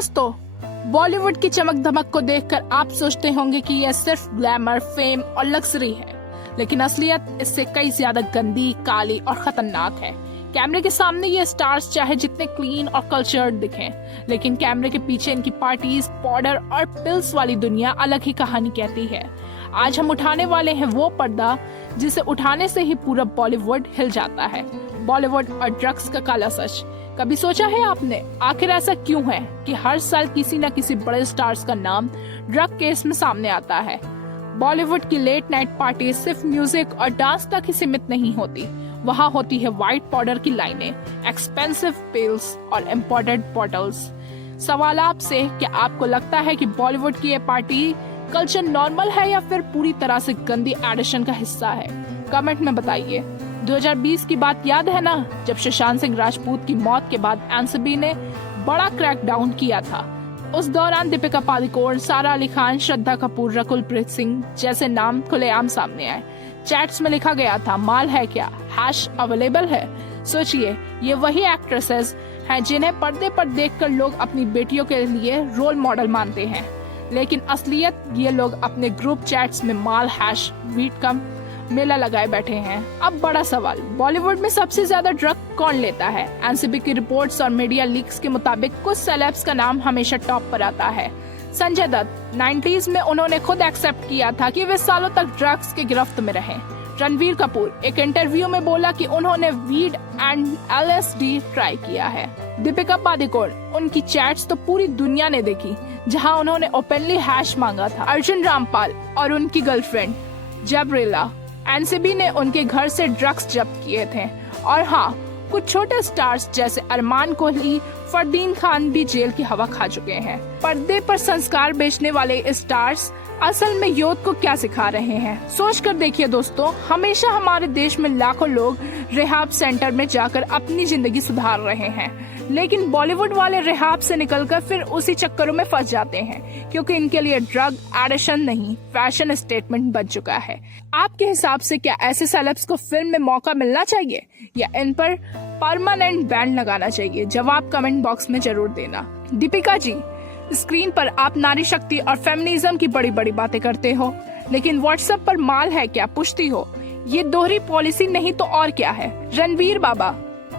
दोस्तों, बॉलीवुड की चमक धमक को देखकर आप सोचते होंगे कि यह सिर्फ ग्लैमर, फेम और लग्जरी है, लेकिन असलियत इससे कई ज्यादा गंदी, काली और खतरनाक है। कैमरे के सामने ये स्टार्स चाहे जितने क्लीन और कल्चर्ड दिखें, लेकिन कैमरे के पीछे इनकी पार्टीज, पाउडर और पिल्स वाली दुनिया अलग ही कहानी कहती है। आज हम उठाने वाले हैं वो पर्दा जिसे उठाने से ही पूरा बॉलीवुड हिल जाता है। बॉलीवुड और ड्रग्स का काला सच। कभी सोचा है आपने, आखिर ऐसा क्यों है कि हर साल किसी न किसी बड़े स्टार्स का नाम ड्रग केस में सामने आता है? बॉलीवुड की लेट नाइट पार्टी सिर्फ म्यूजिक और डांस तक ही सीमित नहीं होती, वहाँ होती है व्हाइट पाउडर की लाइनें, एक्सपेंसिव पिल्स और इम्पोर्टेड बॉटल्स। सवाल आपसे, क्या आपको लगता है कि बॉलीवुड की ये पार्टी कल्चर नॉर्मल है या फिर पूरी तरह से गंदी एडिशन का हिस्सा है? कमेंट में बताइए। 2020 की बात याद है ना, जब सुशांत सिंह राजपूत की मौत के बाद एनसीबी ने बड़ा क्रैकडाउन किया था। उस दौरान दीपिका पादुकोण, सारा अली खान, श्रद्धा कपूर, रकुल प्रीत सिंह जैसे नाम खुलेआम सामने आए। चैट्स में लिखा गया था, माल है क्या, हैश अवेलेबल है। सोचिए, ये वही एक्ट्रेसेस हैं जिन्हें पर्दे पर देखकर लोग अपनी बेटियों के लिए रोल मॉडल मानते हैं, लेकिन असलियत ये लोग अपने ग्रुप चैट्स में माल, हैश, वीट कम मेला लगाए बैठे हैं। अब बड़ा सवाल, बॉलीवुड में सबसे ज्यादा ड्रग कौन लेता है? एनसीबी की रिपोर्ट्स और मीडिया लीक्स के मुताबिक कुछ सेलेब्स का नाम हमेशा टॉप पर आता है। संजय दत्त, 90s में उन्होंने खुद एक्सेप्ट किया था कि वे सालों तक ड्रग्स के गिरफ्त में रहे। रणवीर कपूर एक इंटरव्यू में बोला कि उन्होंने वीड एंड LSD ट्राई किया है। दीपिका पादुकोण, उनकी चैट्स तो पूरी दुनिया ने देखी, जहां उन्होंने ओपनली हैश मांगा था। अर्जुन रामपाल और उनकी गर्लफ्रेंड जबरेला, एनसीबी ने उनके घर से ड्रग्स जब्त किए थे। और हाँ, कुछ छोटे स्टार्स जैसे अरमान कोहली, फरदीन खान भी जेल की हवा खा चुके हैं। पर्दे पर संस्कार बेचने वाले स्टार्स असल में यूथ को क्या सिखा रहे हैं? सोच कर देखिए दोस्तों, हमेशा हमारे देश में लाखों लोग रिहाब सेंटर में जाकर अपनी जिंदगी सुधार रहे हैं, लेकिन बॉलीवुड वाले रिहाब से निकलकर फिर उसी चक्करों में फंस जाते हैं, क्योंकि इनके लिए ड्रग एडिक्शन नहीं, फैशन स्टेटमेंट बन चुका है। आपके हिसाब से क्या ऐसे सेलेब्स को फिल्म में मौका मिलना चाहिए या इन पर परमानेंट बैन लगाना चाहिए? जवाब कमेंट बॉक्स में जरूर देना। दीपिका जी, स्क्रीन पर आप नारी शक्ति और फेमिनिज्म की बड़ी बड़ी बातें करते हो, लेकिन व्हाट्सएप पर माल है क्या पूछती हो। ये दोहरी पॉलिसी नहीं तो और क्या है? रणवीर बाबा,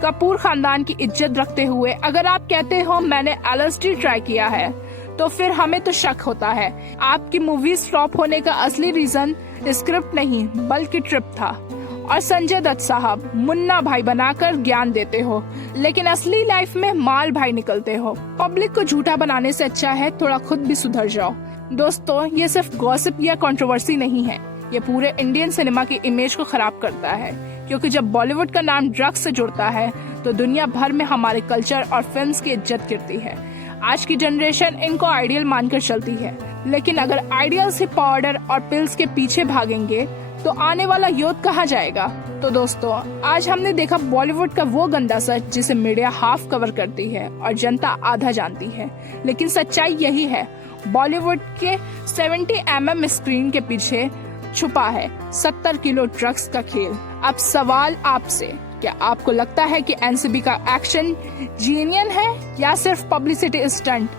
कपूर खानदान की इज्जत रखते हुए अगर आप कहते हो मैंने LSD ट्राई किया है, तो फिर हमें तो शक होता है। आपकी मूवीज फ्लॉप होने का असली रीजन स्क्रिप्ट नहीं बल्कि ट्रिप था। और संजय दत्त साहब, मुन्ना भाई बनाकर ज्ञान देते हो, लेकिन असली लाइफ में माल भाई निकलते हो। पब्लिक को झूठा बनाने से अच्छा है थोड़ा खुद भी सुधर जाओ। दोस्तों, ये सिर्फ गॉसिप या कंट्रोवर्सी नहीं है, ये पूरे इंडियन सिनेमा की इमेज को खराब करता है, क्योंकि जब बॉलीवुड का नाम ड्रग्स से जुड़ता है तो दुनिया भर में हमारे कल्चर और फिल्म्स की इज्जत गिरती है। आज की जनरेशन इनको आइडियल मानकर चलती है, लेकिन अगर आइडियल्स ही पाउडर और पिल्स के पीछे भागेंगे तो आने वाला यूथ कहाँ जाएगा? तो दोस्तों, आज हमने देखा बॉलीवुड का वो गंदा सच जिसे मीडिया हाफ कवर करती है और जनता आधा जानती है, लेकिन सच्चाई यही है, बॉलीवुड के 70 mm स्क्रीन के पीछे छुपा है 70 किलो ड्रग्स का खेल। अब सवाल आपसे, क्या आपको लगता है कि एनसीबी का एक्शन जीनियन है या सिर्फ पब्लिसिटी स्टंट?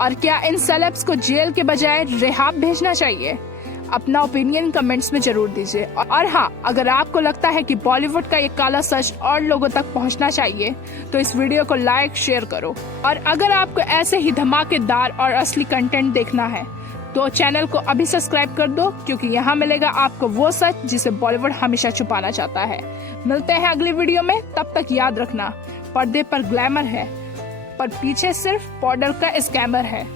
और क्या इन सेलेब्स को जेल के बजाय रिहाब भेजना चाहिए? अपना ओपिनियन कमेंट्स में जरूर दीजिए। और हाँ, अगर आपको लगता है कि बॉलीवुड का ये काला सच और लोगों तक पहुंचना चाहिए, तो इस वीडियो को लाइक शेयर करो। और अगर आपको ऐसे ही धमाकेदार और असली कंटेंट देखना है तो चैनल को अभी सब्सक्राइब कर दो, क्योंकि यहाँ मिलेगा आपको वो सच जिसे बॉलीवुड हमेशा छुपाना चाहता है। मिलते हैं अगली वीडियो में, तब तक याद रखना, पर्दे पर ग्लैमर है पर पीछे सिर्फ पाउडर का स्कैमर है।